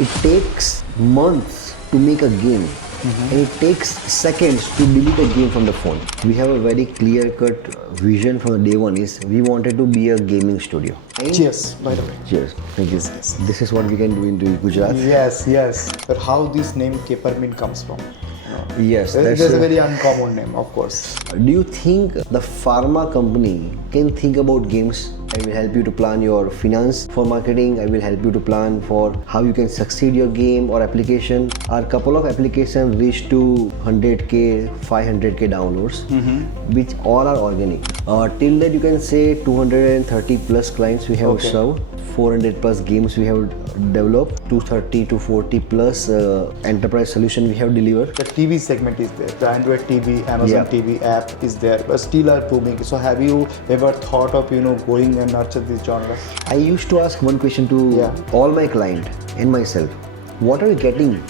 It takes months to make a game. And it takes seconds to delete a game from the phone. We have a very clear-cut vision from the day one is we wanted to be a gaming studio. Cheers, by the way. Cheers. Thank you. This is what we can do in Gujarat. Yes. But how this name Capermint comes from? Yes, There's a very uncommon name, of course. Do you think the pharma company can think about games? I will help you to plan your finance for marketing. I will help you to plan for how you can succeed your game or application. Our couple of applications reach to 100k, 500k downloads, which all are organic. Till that you can say 230 plus clients we have served. 400 plus games we have developed, 230 to 40 plus enterprise solution we have delivered. The TV segment is there, the Android TV, Amazon TV app is there, but still are booming. So have you ever thought of going and nurture this genre? I used to ask one question to all my client and myself: what are you getting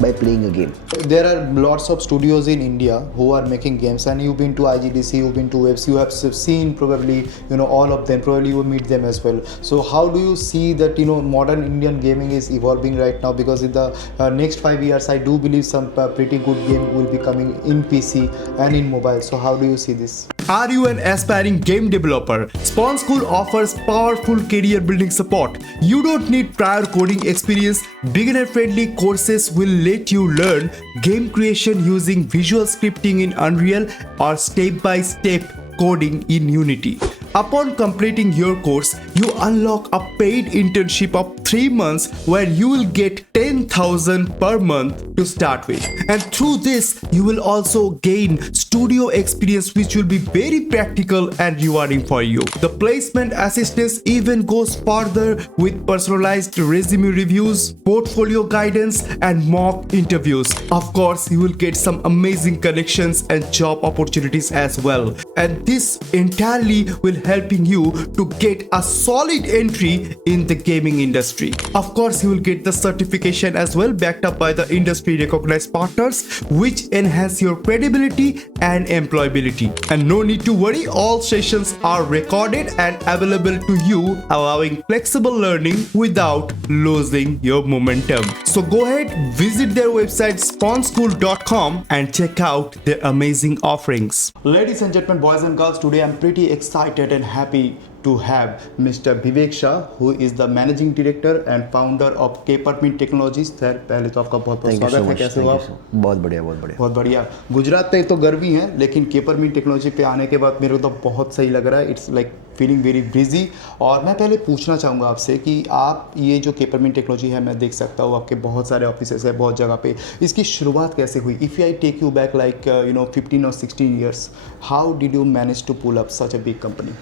by playing a game? There are lots of studios in India who are making games, and you've been to IGDC, you've been to Webs, you have seen probably all of them, probably you will meet them as well. So how do you see that modern Indian gaming is evolving right now? Because in the next 5 years I do believe some pretty good game will be coming in PC and in mobile. So how do you see this? Are you an aspiring game developer? Spawn School offers powerful career building support. You don't need prior coding experience. Beginner-friendly courses will let you learn game creation using visual scripting in Unreal or step-by-step coding in Unity. Upon completing your course, you unlock a paid internship of 3 months where you will get 10,000 per month to start with. And through this, you will also gain studio experience which will be very practical and rewarding for you. The placement assistance even goes further with personalized resume reviews, portfolio guidance, and mock interviews. Of course, you will get some amazing connections and job opportunities as well. And this entirely will helping you to get a solid entry in the gaming industry. Of course, you will get the certification as well, backed up by the industry recognized partners, which enhance your credibility and employability. And no need to worry, all sessions are recorded and available to you, allowing flexible learning without losing your momentum. So go ahead, visit their website spawnschool.com and check out their amazing offerings. Ladies and gentlemen, boys and girls, today I'm pretty excited and happy to have Mr. Vivek Shah, who is the Managing Director and Founder of Capermint Technologies. Sir पहले तो आपका बहुत बहुत स्वागत है. कैसे हो आप? बहुत बढ़िया. गुजरात पे तो गर्मी है, लेकिन Capermint टेक्नोलॉजी पे आने के बाद मेरे को तो बहुत सही लग रहा है. It's like feeling very busy. और मैं पहले पूछना चाहूँगा आपसे कि आप ये जो Capermint टेक्नोलॉजी है, मैं देख सकता हूँ आपके बहुत सारे ऑफिसेस है बहुत जगह पे. इसकी शुरुआत कैसे हुई? If I take you back like 15 or 16 years, how did you manage to pull up such a big company?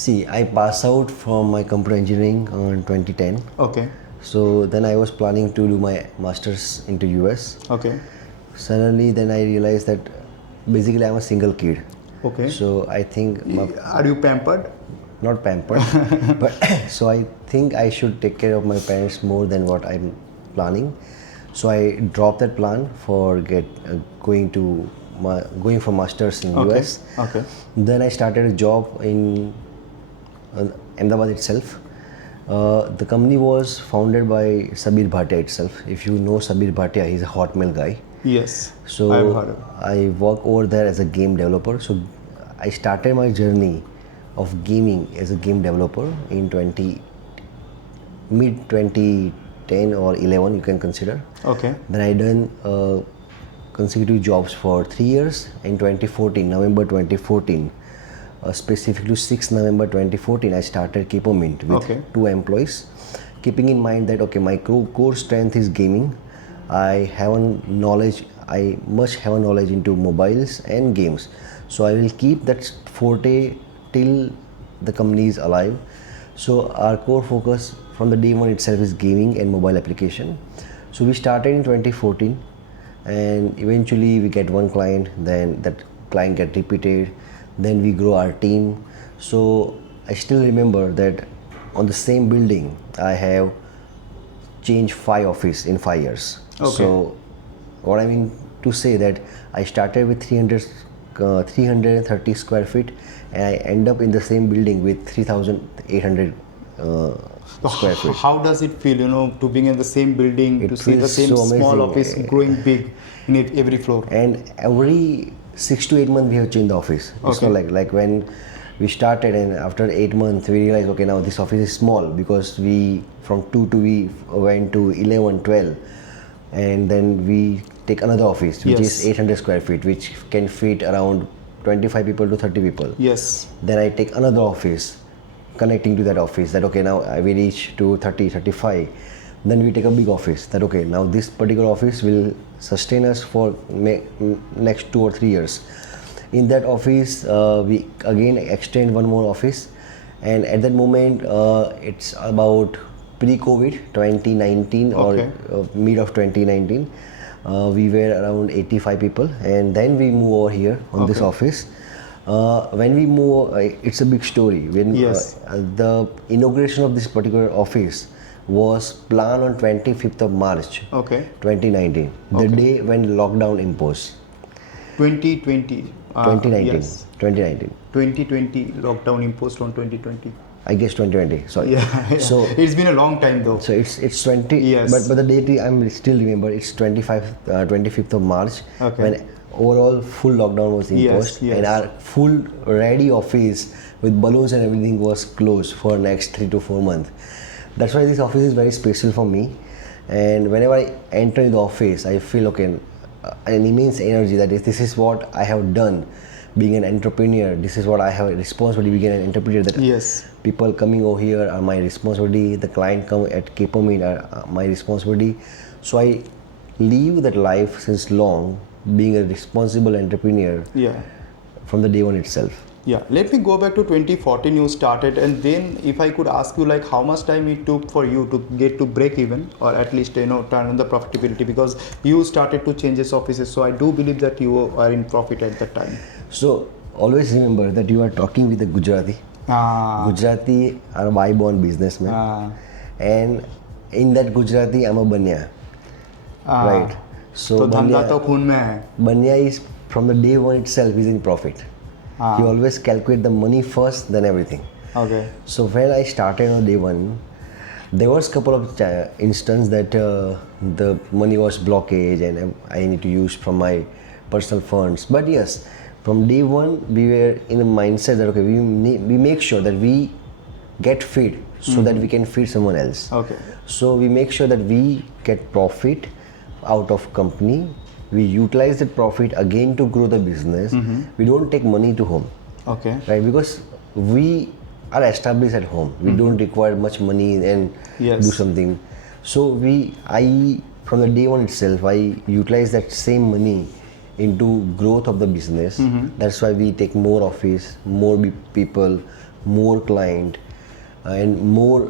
See, I passed out from my computer engineering in 2010. Okay. So then I was planning to do my master's into US. Okay. Suddenly then I realized that basically I'm a single kid. Okay. So I think Are you pampered? not pampered, but so I think I should take care of my parents more than what I'm planning. So I dropped that plan for going for masters in US. Okay. Then I started a job in Ahmedabad itself. The company was founded by Sabir Bhatia itself. If you know Sabir Bhatia, he's a Hotmail guy. Yes. So I've heard of. I work over there as a game developer. So I started my journey of gaming as a game developer in mid 2010 or 11, you can consider. Okay. Then I done consecutive jobs for 3 years. In 2014, November 2014, specifically 6 November 2014, I started Capermint with 2 employees, keeping in mind that my core strength is gaming. I must have a knowledge into mobiles and games. So I will keep that forte till the company is alive. So our core focus from the day one itself is gaming and mobile application. So we started in 2014, and eventually we get one client, then that client get repeated. Then we grow our team. So I still remember that on the same building, I have changed 5 offices in 5 years. Okay. So what I mean to say that I started with 330 square feet and I end up in the same building with 3,800 square feet. How does it feel, to being in the same building, It to see the feels same so small amazing. office growing big in every floor? And every 6 to 8 months we have changed the office. It's Okay. not like when we started and after 8 months we realized, okay, now this office is small, because we from 2 to we went to 11, 12, and then we take another office which Yes. is 800 square feet, which can fit around 25 people to 30 people. Yes. Then I take another office connecting to that office, that okay, now we reach to 30, 35. Then we take a big office, that okay, now this particular office will sustain us for next 2 or 3 years. In that office we again extend one more office, and at that moment it's about pre-COVID 2019 Okay. or mid of 2019. We were around 85 people, and then we move over here on this Okay. office. When we move, it's a big story. When Yes. the inauguration of this particular office was planned on 25th of March Okay. 2019, the Okay. day when lockdown imposed. 2020. 2019. Yes. 2019. 2020 lockdown imposed on 2020. I guess 2020. Sorry. Yeah. So it's been a long time though. so it's 20. Yes. But the date I'm still remember. It's 25th of March, Okay. when overall full lockdown was imposed, yes. and our full ready office with balloons and everything was closed for next 3 to 4 months. That's why this office is very special for me. And whenever I enter the office, I feel okay, an immense energy that this is what I have done being an entrepreneur. This is what I have a responsibility being an entrepreneur, that Yes. people coming over here are my responsibility, the client come at Capermint are my responsibility. So I live that life since long, being a responsible entrepreneur Yeah. from the day one itself. Yeah, let me go back to 2014 you started, and then if I could ask you like how much time it took for you to get to break even, or at least turn on the profitability, because you started to change this offices, so I do believe that you are in profit at that time. So always remember that you are talking with a Gujarati. Gujarati are by-born businessmen, and in that Gujarati I'm a Banya, right? तो धंधा तो खून में है. Banya is from the day one itself is in profit. He always calculate the money first, then everything. Okay. So when I started on day one, there was couple of instances that the money was blockage and I need to use from my personal funds. But yes, from day one we were in a mindset that okay, we make sure that we get feed so that we can feed someone else. Okay. So we make sure that we get profit out of company. We utilize that profit again to grow the business. We don't take money to home, Okay. right? Because we are established at home. We don't require much money and Yes. do something. So from the day one itself, I utilize that same money into growth of the business. That's why we take more office, more people, more client, and more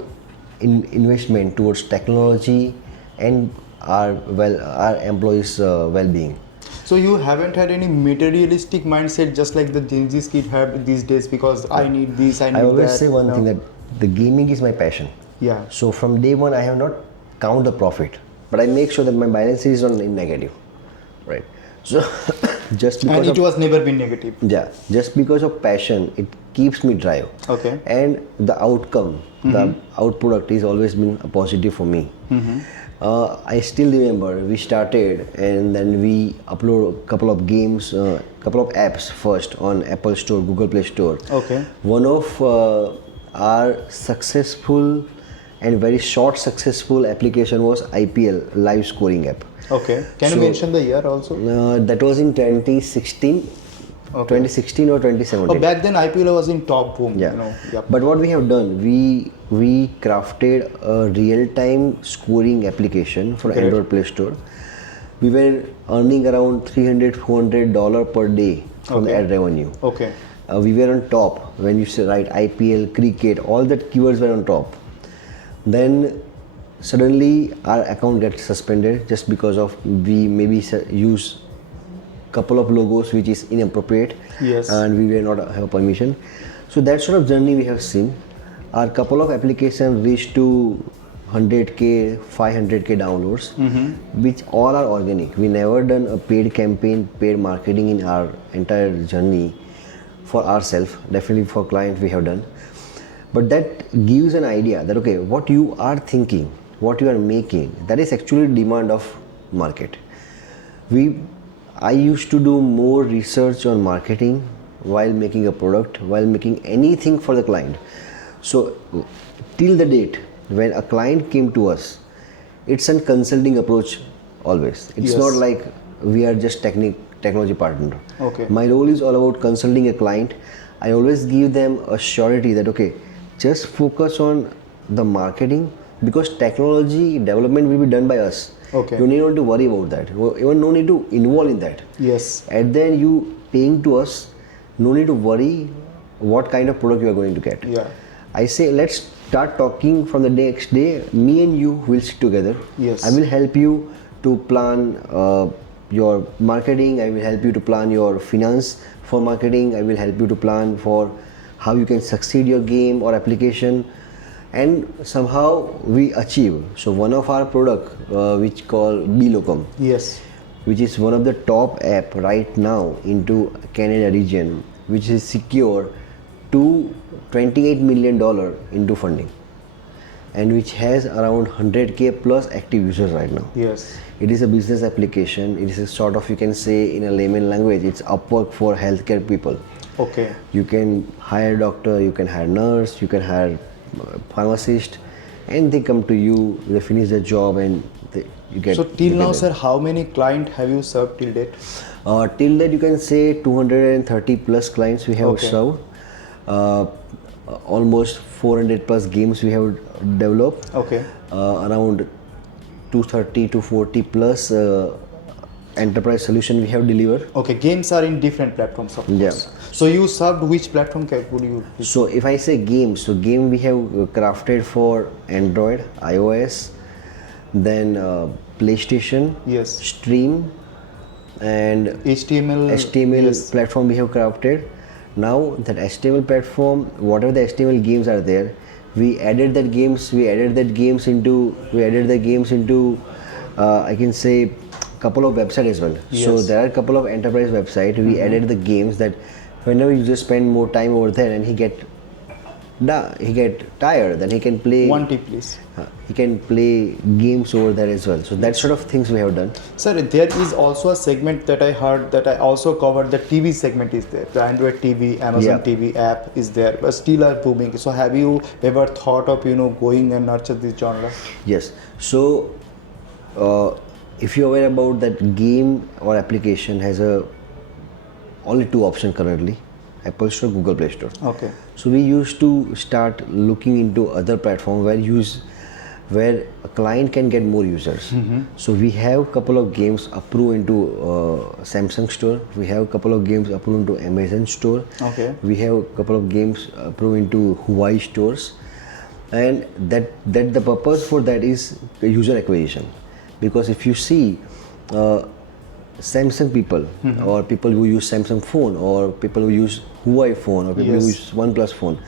investment towards technology and our employees' well-being. So you haven't had any materialistic mindset just like the Gen Z kid have these days, because I need this, I need I always that. say one thing, that the gaming is my passion. Yeah. So from day one, I have not count the profit, but I make sure that my balance is not in negative, right? So just because And it was never been negative. just because of passion, it keeps me drive. Okay. And the outcome, the outproduct is always been a positive for me. I still remember we started and then we upload a couple of games, couple of apps first on Apple Store, Google Play Store. Okay. One of our successful and very short successful application was IPL live scoring app. Okay. Can you So- mention the year also? That was in 2016. Okay. 2016 or 2017. Oh, back then IPL was in top boom. Yeah. You know. Yep. But what we have done, we crafted a real-time scoring application for Correct. Android Play Store. We were earning around $300-400 per day from the Okay. ad revenue. Okay. We were on top when you say write IPL, cricket, all that keywords were on top. Then suddenly our account gets suspended just because of we maybe use couple of logos which is inappropriate. Yes. And we were not have permission. So that sort of journey we have seen. Our couple of applications reached to 100k, 500k downloads, which all are organic. We never done a paid campaign, paid marketing in our entire journey for ourselves. Definitely for client we have done. but that gives an idea that okay, what you are thinking, what you are making, that is actually demand of market. I used to do more research on marketing while making a product, while making anything for the client. So till the date when a client came to us, it's a consulting approach always. It's not like we are just technology partner. Okay. My role is all about consulting a client. I always give them a surety that okay, just focus on the marketing, because technology development will be done by us. Okay. You need not to worry about that. Even no need to involve in that. Yes. And then you paying to us, no need to worry what kind of product you are going to get. Yeah. I say let's start talking from the next day. Me and you will sit together. Yes. I will help you to plan your marketing. I will help you to plan your finance for marketing. I will help you to plan for how you can succeed your game or application, and somehow we achieve. So one of our product which called Blocom, Yes. which is one of the top app right now into Canada region, which is secure to $28 million into funding, and which has around 100k plus active users right now. Yes. It is a business application. It is a sort of, you can say in a layman language, it's Upwork for healthcare people. Okay. You can hire doctor, you can hire nurse, you can hire pharmacist, and they come to you, they finish their job, and you get. So till now, sir, how many clients have you served till date? Till that you can say 230 plus clients we have served. Almost 400 plus games we have developed. Okay. Around 230 to 40 plus enterprise solution we have delivered. Okay, games are in different platforms, of course. Yeah. So you served which platform would you? So if I say games, so game we have crafted for Android, iOS, then PlayStation, Yes. Stream, and HTML. Yes. platform we have crafted. Now that HTML platform, whatever the HTML games are there, we added the games into I can say couple of websites as well. Yes. So there are a couple of enterprise websites. We added the games that whenever you just spend more time over there and he get tired, then he can play. One tip, please. He can play games over there as well. So that sort of things we have done. Sir, there is also a segment that I heard that I also covered. The TV segment is there. The Android TV, Amazon TV app is there, but still are booming. So have you ever thought of going and nurture this genre? Yes. So if you're aware about that, game or application has only two options currently: Apple Store, Google Play Store. Okay. So we used to start looking into other platforms where a client can get more users. So we have a couple of games approved into Samsung Store. We have a couple of games approved into Amazon Store. Okay. We have a couple of games approved into Huawei stores, and that the purpose for that is user acquisition. Because if you see Samsung people or people who use Samsung phone or people who use Huawei phone or people who use OnePlus phone,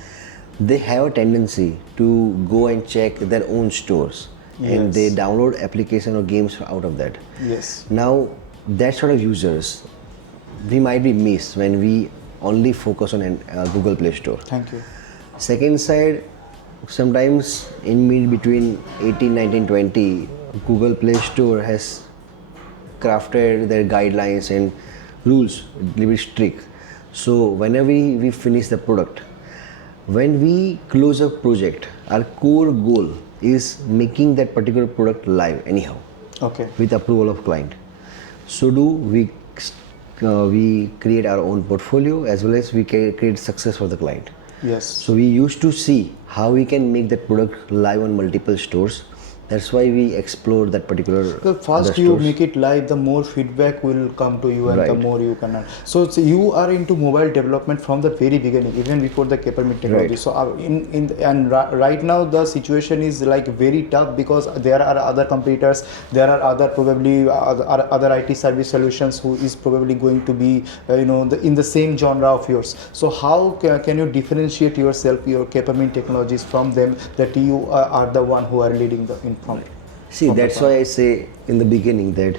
they have a tendency to go and check their own stores and they download application or games out of that. Yes. Now that sort of users we might be missed when we only focus on Google Play Store. Thank you. Second side, sometimes in between 18, 19, 20, Google Play Store has crafted their guidelines and rules a little bit strict. So whenever we finish the product, when we close a project, our core goal is making that particular product live anyhow. Okay. With approval of client. So we create our own portfolio as well as we create success for the client. Yes. So we used to see how we can make that product live on multiple stores. That's why we explore that particular. The first you make it live, the more feedback will come to you, and the more you can. So you are into mobile development from the very beginning, even before the Capermint technology. So right now the situation is like very tough because there are other competitors, there are other probably other IT service solutions who is probably going to be in the same genre of yours. So how can you differentiate yourself, your Capermint technologies from them, that you are the one who are leading that's why I say in the beginning that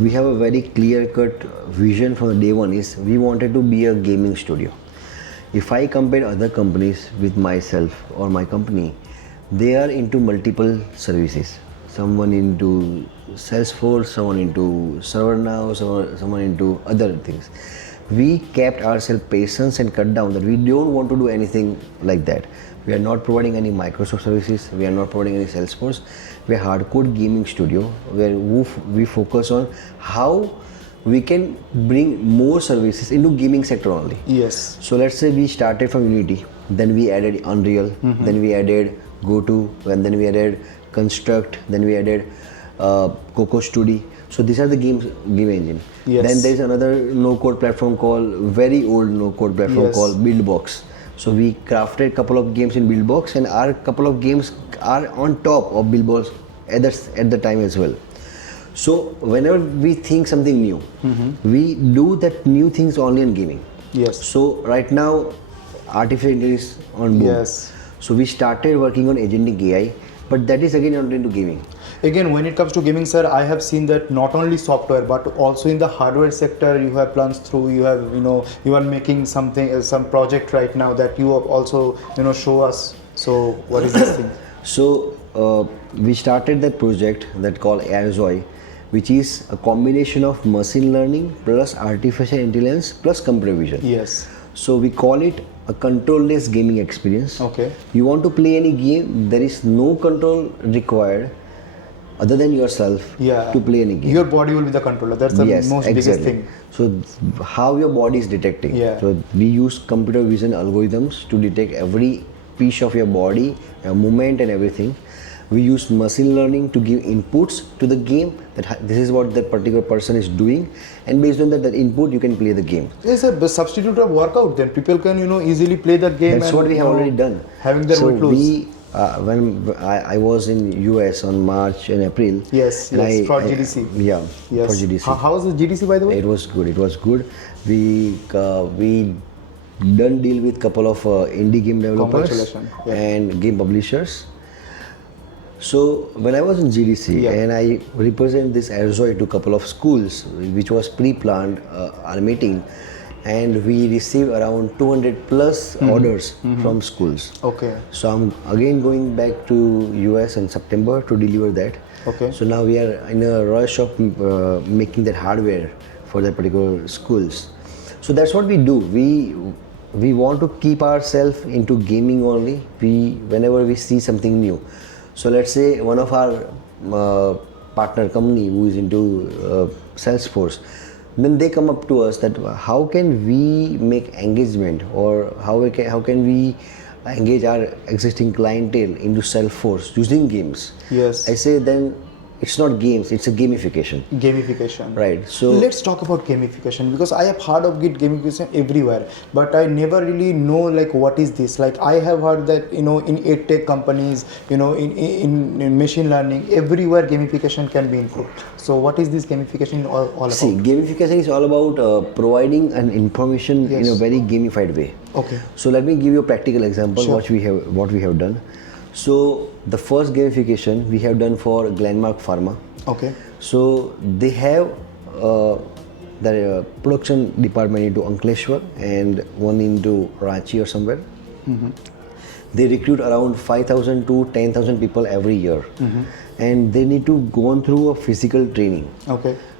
we have a very clear-cut vision from the day one. Is we wanted to be a gaming studio. If I compare other companies with myself or my company, they are into multiple services. Someone into Salesforce, someone into ServerNow, someone into other things. We kept ourselves patience and cut down that we don't want to do anything like that. We are not providing any Microsoft services. We are not providing any Salesforce. We are hardcore gaming studio where we focus on how we can bring more services into gaming sector only. Yes. So let's say we started from Unity, then we added Unreal, then we added GoTo, and then we added Construct, then we added Coco Studio. So these are the game engine. Yes. Then there is another no-code platform called, very old no-code platform called Buildbox. So we crafted a couple of games in Buildbox, and our couple of games are on top of Buildbox at the time as well. So whenever we think something new, we do that new things only in gaming. Yes. So right now, artificial intelligence on board. Yes. So we started working on agentic AI, but that is again not into gaming. Again, when it comes to gaming, sir, I have seen that not only software but also in the hardware sector you have plunged through. You have, you are making something, some project right now that you have also, show us. So what is this thing? So we started that project that called AirZoy, which is a combination of machine learning plus artificial intelligence plus computer vision. Yes. So we call it a control-less gaming experience. Okay. You want to play any game, there is no control required other than yourself to play any game. Your body will be the controller. That's the most biggest thing. So how your body is detecting. So we use computer vision algorithms to detect every piece of your body, your movement and everything. We use machine learning to give inputs to the game, that this is what that particular person is doing, and based on that input you can play the game. It's a substitute of workout, then people can easily play the game. That's what we have already done. Having their so tools. We when I was in US on March and April. Yes, for GDC. For GDC. How was the GDC, by the way? It was good. We done deal with couple of indie game developers and game publishers. So when I was in GDC and I represent this AirZoy to a couple of schools, which was pre-planned our meeting, and we received around 200 plus orders from schools. Okay. So I'm again going back to US in September to deliver that. Okay. So now we are in a rush of making that hardware for that particular schools. So that's what we do. We want to keep ourselves into gaming only. Whenever we see something new. So let's say one of our partner company who is into Salesforce, then they come up to us that how can we make engagement, or how can we engage our existing clientele into Salesforce using games. Yes. I say then it's not games, it's a gamification. Gamification. Right. So let's talk about gamification, because I have heard of gamification everywhere, but I never really know like what is this. Like I have heard that in edtech companies, in machine learning, everywhere gamification can be included. So what is this gamification all about? See, gamification is all about providing an information in a very gamified way. Okay. So let me give you a practical example what we have done. So the first gamification we have done for Glenmark Pharma. Okay. So they have the production department into Ankleshwar and one into Ranchi or somewhere. They recruit around 5,000 to 10,000 people every year, and they need to go on through a physical training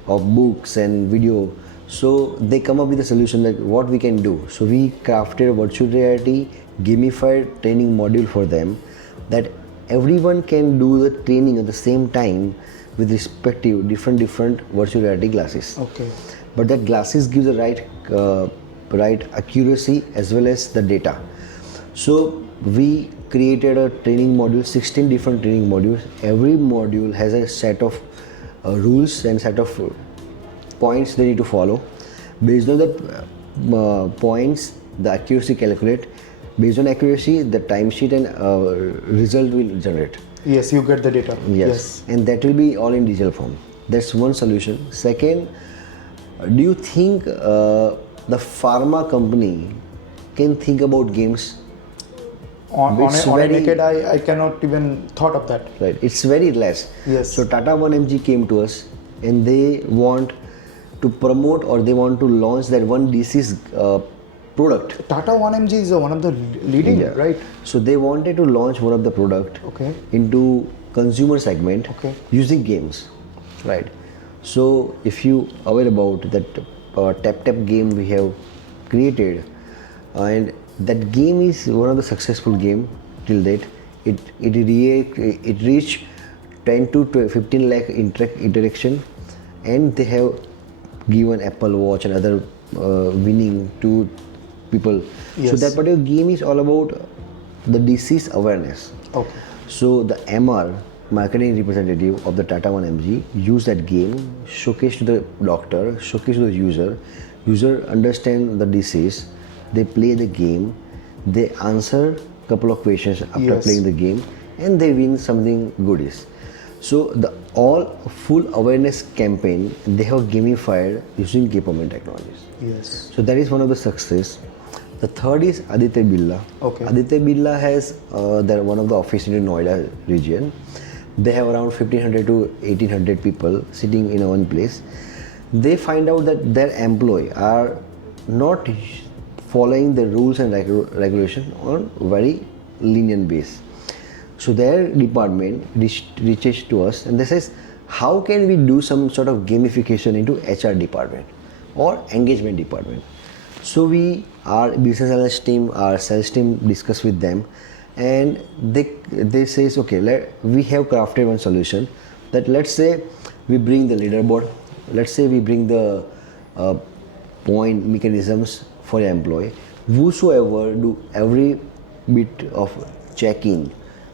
of books and video. So they come up with a solution that what we can do. So we crafted a virtual reality gamified training module for them, that everyone can do the training at the same time with respective different virtual reality glasses. Okay. But that glasses gives the right accuracy as well as the data. So we created a training module, 16 different training modules. Every module has a set of rules and set of points they need to follow. Based on the points, the accuracy calculate. Based on accuracy, the timesheet and result will generate. Yes, you get the data. Yes. And that will be all in digital form. That's one solution. Second, do you think the pharma company can think about games? On a naked eye, I cannot even thought of that. Right. It's very less. Yes. So Tata 1mg came to us and they want to promote, or they want to launch that one disease product. Tata 1mg is one of the leading, Yeah. right? So they wanted to launch one of the product Okay. into consumer segment Okay. using games, right? So if you aware about that tap tap game we have created, and that game is one of the successful game till date. It reached 10 to 15 lakh interaction, and they have given Apple Watch and other winning to people. So Yes. that particular game is all about the disease awareness. Okay. So the MR, marketing representative of the Tata 1mg, use that game, showcase to the doctor, showcase to the user. User understand the disease. They play the game. They answer couple of questions after Yes. playing the game, and they win something goodies. So the all full awareness campaign they have gamified using Capermint technologies. Yes. So that is one of the success. The third is Aditya Birla. Okay. Aditya Birla has one of the office in Noida region. They have around 1500 to 1800 people sitting in one place. They find out that their employee are not following the rules and regulation on very lenient base. So their department reaches to us and they says, how can we do some sort of gamification into HR department or engagement department? So our business analyst team, our sales team discuss with them, and they says, okay, we have crafted one solution that let's say we bring the leaderboard, let's say we bring the point mechanisms for your employee. Whosoever do every bit of check-in,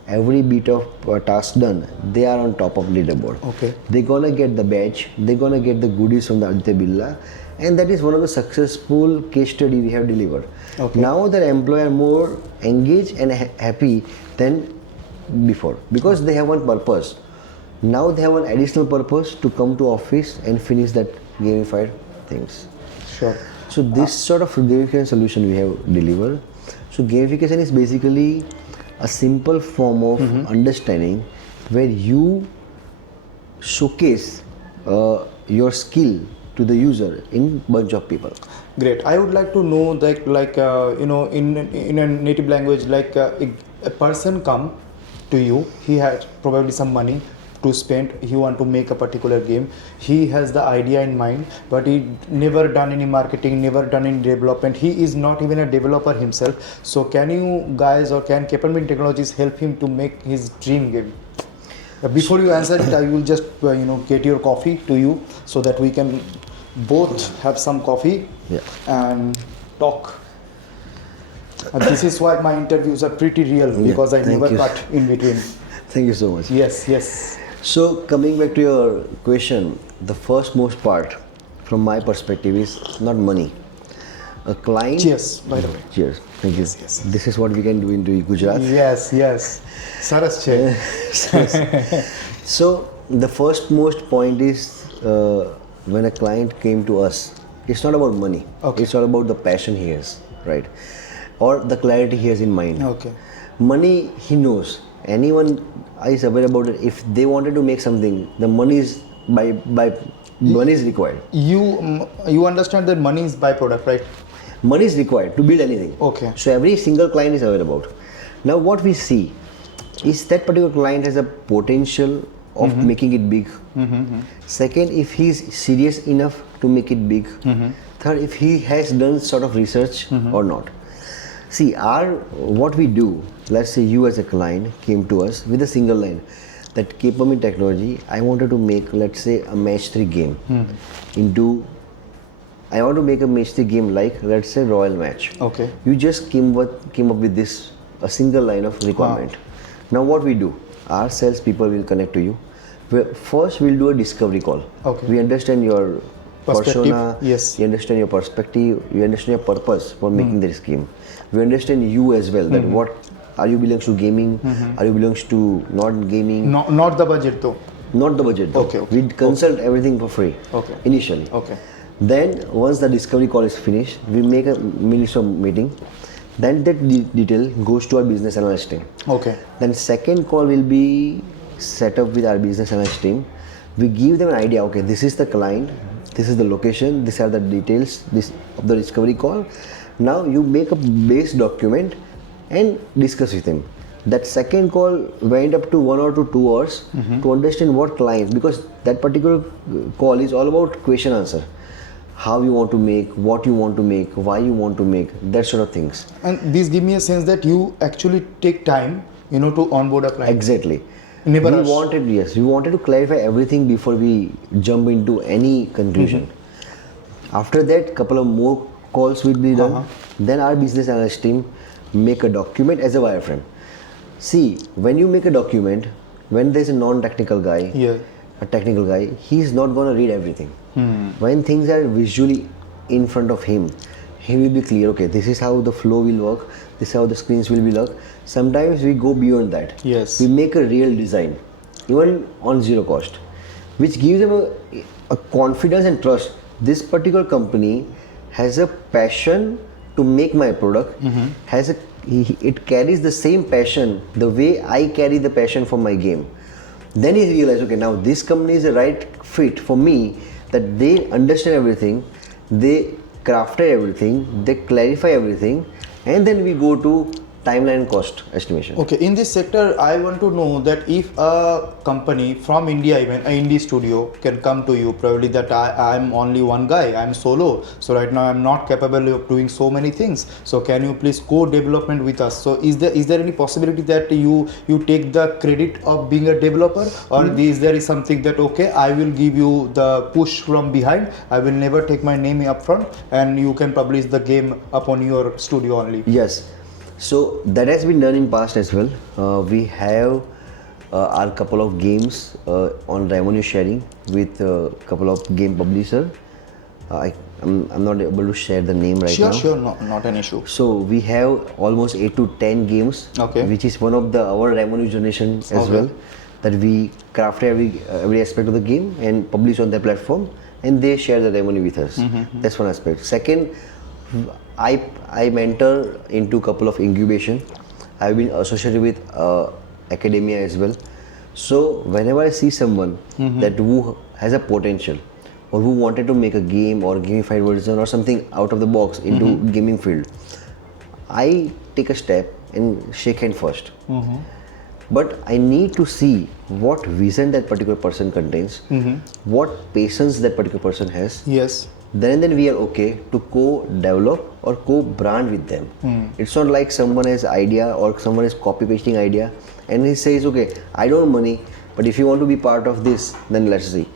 every bit of task done, they are on top of leaderboard. Okay. They're gonna get the badge, they're gonna get the goodies from the Aditya Birla, and that is one of the successful case study we have delivered. Okay. Now the employee are more engaged and happy than before because they have one purpose. Now they have an additional purpose to come to office and finish that gamified things. Sure. So this sort of gamification solution we have delivered. So gamification is basically a simple form of understanding where you showcase your skill to the user in bunch of people. Great. I would like to know that, in a native language, a person come to you. He has probably some money to spend. He want to make a particular game. He has the idea in mind, but he never done any marketing, never done any development. He is not even a developer himself. So can you guys or can Capermint Technologies help him to make his dream game? Before you answer it, I will just get your coffee to you so that we can both have some coffee and talk. And this is why my interviews are pretty real because I never cut in between. Thank you so much. Yes. So coming back to your question, the first most part from my perspective is not money. A client. Cheers, by the way. Cheers. Thank you. Yes. This is what we can do in Gujarat. Yes. Saras che. So the first most point is when a client came to us, it's not about money. Okay. It's all about the passion he has, right? Or the clarity he has in mind. Okay. Money he knows. Anyone is aware about it. If they wanted to make something, the money is money is required. You understand that money is byproduct, right? Money is required to build anything. Okay. So every single client is aware about. Now what we see is that particular client has a potential of making it big. Second, if he is serious enough to make it big. Third, if he has done sort of research or not. See, what we do, let's say you as a client came to us with a single line that Capermint technology, I wanted to make, let's say, a match 3 game I want to make a match 3 game like, let's say, Royal Match. Okay. You just came up with this, a single line of requirement. Now what we do, our sales people will connect to you. First, we'll do a discovery call. Okay. We understand your persona, yes. you understand your perspective, you understand your purpose for making this game. We understand you as well, that what are you belongs to gaming, are you belongs to not gaming. Not the budget though. Not the budget though. Okay. We consult everything for free initially. Okay. Then once the discovery call is finished, we make a meeting. Then that detail goes to our business analyst team. Okay. Then second call will be set up with our business analyst team. We give them an idea, okay, this is the client, this is the location, these are the details of the discovery call. Now you make a base document and discuss with him. That second call went up to 1 or 2 hours to understand what clients, because that particular call is all about question answer. How you want to make, what you want to make, why you want to make, that sort of things. And these give me a sense that you actually take time, to onboard a client. Exactly. Never we rush. wanted to clarify everything before we jump into any conclusion. After that, couple of more calls will be done. Then our business analyst team make a document as a wireframe. See, when you make a document, when there's a non-technical guy, a technical guy, he's not gonna read everything. When things are visually in front of him, he will be clear, okay, this is how the flow will work, this is how the screens will be looked. Sometimes we go beyond that. Yes. We make a real design, even on zero cost, which gives them a confidence and trust. This particular company has a passion to make my product, it carries the same passion the way I carry the passion for my game. Then he realized, okay, now this company is the right fit for me, that they understand everything, they crafted everything, they clarify everything, and then we go to timeline cost estimation. Okay, in this sector, I want to know that if a company from India, even an indie studio, can come to you, probably that I'm only one guy, I'm solo, so right now I'm not capable of doing so many things. So can you please co-development with us? So is there any possibility that you take the credit of being a developer, or is there something that, okay, I will give you the push from behind, I will never take my name up front, and you can publish the game upon your studio only? Yes. So that has been done in past as well. We have our couple of games on revenue sharing with a couple of game publisher. I'm not able to share the name right now. Sure, no, not an issue. So we have almost 8 to 10 games, which is one of our revenue generation as well, that we craft every aspect of the game and publish on their platform, and they share the revenue with us. That's one aspect. Second, I mentor into a couple of incubation. I've been associated with academia as well. So whenever I see someone that who has a potential, or who wanted to make a game or gamified version or something out of the box into gaming field, I take a step and shake hand first. But I need to see what vision that particular person contains, what patience that particular person has. Yes. Then we are okay to co-develop or co-brand with them. It's not like someone has idea or someone is copy-pasting idea and he says, okay, I don't have money, but if you want to be part of this, then let's see.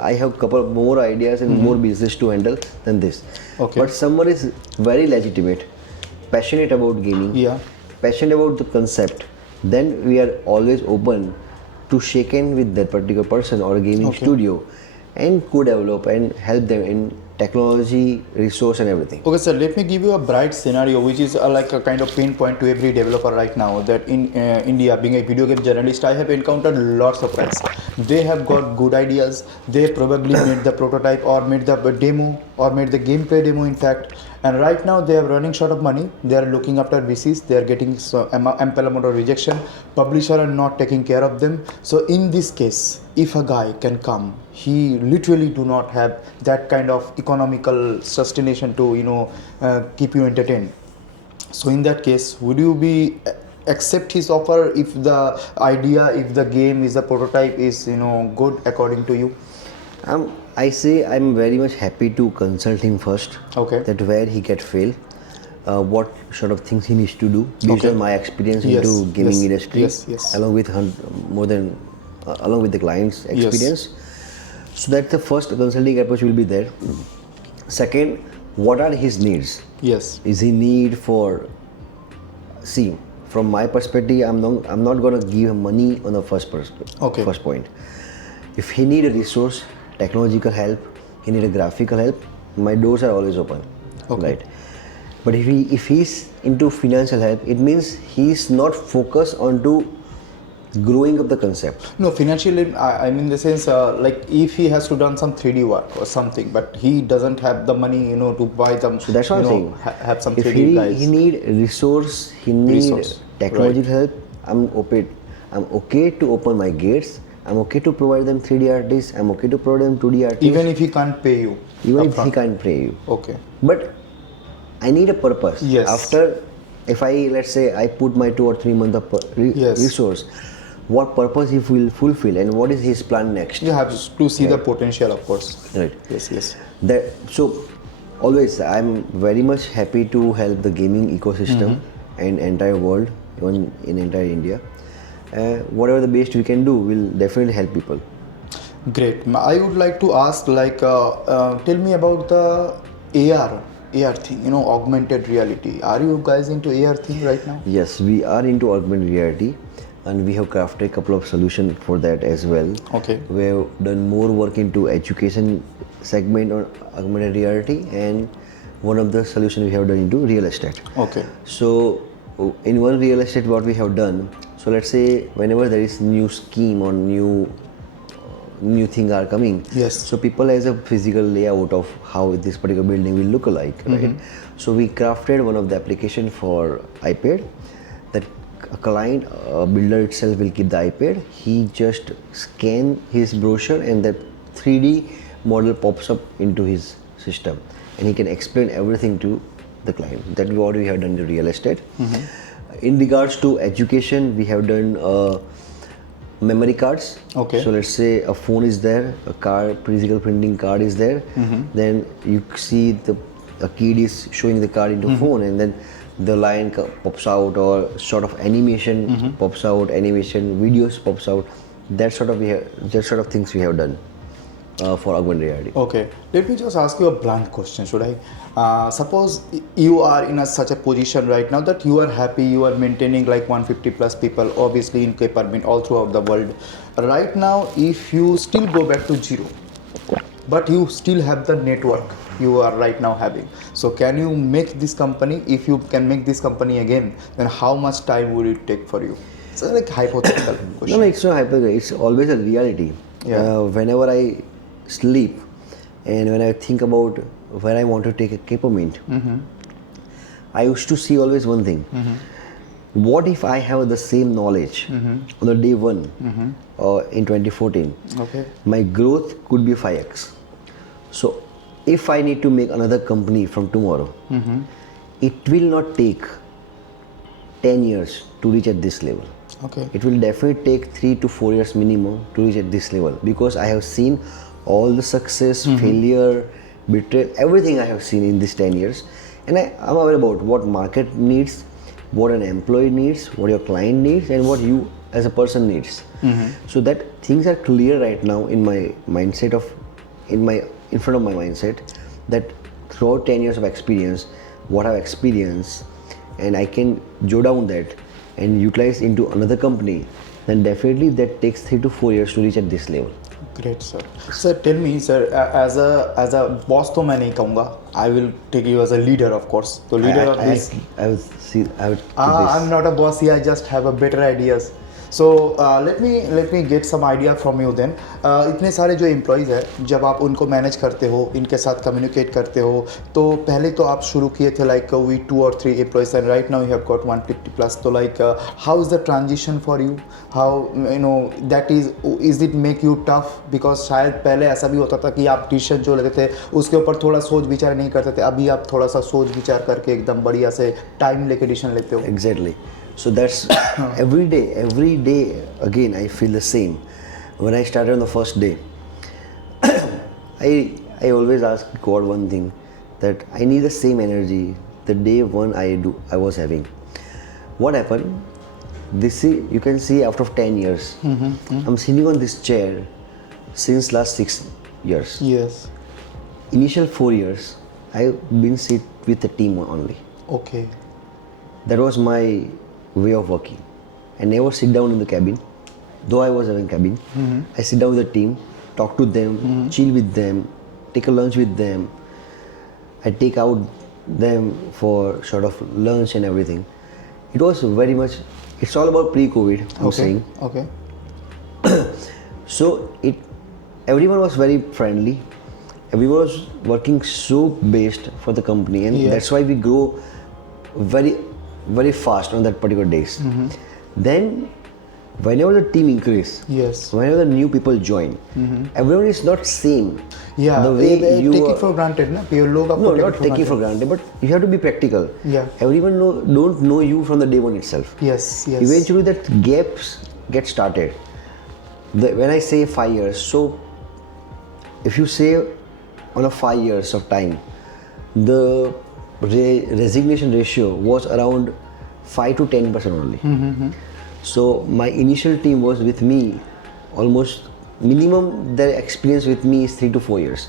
I have a couple of more ideas and more business to handle than this. But someone is very legitimate, passionate about gaming, passionate about the concept, then we are always open to shake hands with that particular person or a gaming studio and co-develop and help them in technology, resource and everything. Okay, sir, let me give you a bright scenario which is like a kind of pain point to every developer right now, that in India, being a video game journalist, I have encountered lots of friends. They have got good ideas, they probably made the prototype or made the demo or made the gameplay demo in fact, and right now they are running short of money, they are looking after VCs, they are getting ample amount of rejection, publisher are not taking care of them. So in this case, if a guy can come, he literally do not have that kind of economical sustentation to keep you entertained. So in that case, would you be accept his offer if the idea, if the game is the prototype is good according to you? I say I'm very much happy to consult him first. That where he can fail, what sort of things he needs to do based on my experience into gaming industry, along with along with the client's experience. So that the first consulting approach will be there. Second, what are his needs? Is he need for, see, from my perspective, I'm not going to give him money on the first point. If he need a resource, technological help, he need a graphical help, my doors are always open. Right? But if he's into financial help, it means he's not focused onto growing up the concept. No, financially, I mean the sense like if he has to done some 3D work or something, but he doesn't have the money, to buy them. So that's what I'm saying. Have some 3D if guys. He need resource, he need technological help. I'm okay to open my gates. I'm okay to provide them 3D artists. I'm okay to provide them 2D artists. Even if he can't pay you. Even if he can't pay you. Okay. But I need a purpose. Yes. After, if I, let's say, I put my 2 or 3 months of Yes. resource, what purpose he will fulfill and what is his plan next? You have to see the potential, of course. Right. Yes. So always I'm very much happy to help the gaming ecosystem and entire world, even in entire India. Whatever the best we can do will definitely help people. Great. I would like to ask, like, tell me about the AR thing, augmented reality. Are you guys into AR thing right now? Yes, we are into augmented reality, and we have crafted a couple of solutions for that as well. Okay. We have done more work into education segment on augmented reality, and one of the solutions we have done into real estate. Okay. So in one real estate, what we have done, so let's say whenever there is new scheme or new thing are coming, Yes. so people has a physical layout of how this particular building will look like, right? So we crafted one of the application for iPad that a client, builder itself will keep the iPad. He just scan his brochure and that 3D model pops up into his system, and he can explain everything to the client. That's what we have done in real estate. In regards to education, we have done memory cards. Okay. So let's say a phone is there, a card, physical printing card is there. Then you see a kid is showing the card into phone, and then the line pops out, or sort of animation pops out, animation videos pops out. That sort of things we have done for augmented reality. Okay, let me just ask you a blunt question. Should I? Suppose you are in such a position right now that you are happy, you are maintaining like 150 plus people, obviously in Capermint, all throughout the world. Right now, if you still go back to zero, but you still have the network you are right now having. So can you make this company? If you can make this company again, then how much time would it take for you? It's like hypothetical question. No, it's not hypothetical. It's always a reality. Yeah. Whenever I sleep and when I think about where I want to take a Capermint, I used to see always one thing. What if I have the same knowledge on the day one in 2014? Okay. My growth could be 5x. So if I need to make another company from tomorrow, it will not take 10 years to reach at this level. Okay. It will definitely take 3 to 4 years minimum to reach at this level, because I have seen all the success, failure, betrayal, everything I have seen in these 10 years. And I'm aware about what market needs, what an employee needs, what your client needs, and what you as a person needs. So that things are clear right now in my mindset in front of my mindset, that throughout 10 years of experience, what I've experienced, and I can jot down that and utilize into another company, then definitely that takes 3 to 4 years to reach at this level. Great, sir. Sir, tell me, sir, as a boss तो मैं नहीं कहूँगा. I will take you as a leader, of course. So leader of this. I would keep this. I'm not a boss here. I just have a better ideas. So let me get some idea from you then. इतने सारे जो employees हैं, जब आप उनको manage करते हो, इनके साथ communicate करते हो, तो पहले तो आप शुरू किए थे like with 2 or 3 employees, and right now you have got 150 plus. So like how is the transition for you? How that is it make you tough? Because शायद पहले ऐसा भी होता था कि आप decision जो लेते थे उसके ऊपर थोड़ा सोच विचार नहीं करते थे. अभी आप थोड़ा सा सोच विचार करके एकदम बढ़िया से time लेके decision लेते हो. Exactly. So that's every day again I feel the same. When I started on the first day, I always ask God one thing, that I need the same energy the day one I was having. What happened? You can see after 10 years, I'm sitting on this chair since last 6 years. Yes. Initial 4 years, I've been sit with the team only. Okay. That was my way of working. I never sit down in the cabin, though I was having cabin. I sit down with the team, talk to them, chill with them, take a lunch with them. I take out them for sort of lunch and everything. It was very much, it's all about pre-COVID, I'm saying. Okay. So everyone was very friendly. Everyone was working so based for the company, and that's why we grow very, very fast on that particular days. Then whenever the team increase, Yes. whenever the new people join, everyone is not same. Yeah, The way they you take are- it for granted, na? Your लोग आपको No, take not it for taking for granted, but you have to be practical. Yeah. Everyone don't know you from the day one itself. Yes, yes. Eventually, that gaps get started. When I say 5 years, so if you say on a 5 years of time, the resignation ratio was around 5 to 10% only. So my initial team was with me almost minimum their experience with me is 3 to 4 years.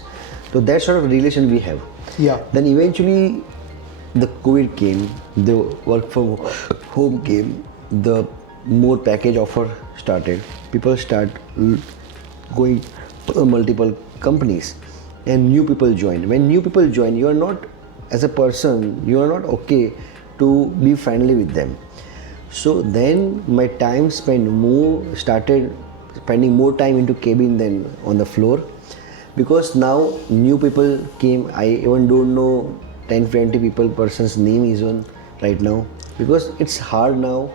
So that sort of relation we have. Yeah. Then eventually the COVID came, the work from home came, the more package offer started. People start going to multiple companies and new people join. When new people join, you are not, as a person, you are not okay to be friendly with them. So then my time started spending more time into cabin than on the floor, because now new people came. I even don't know 10-20 person's name even right now, because it's hard now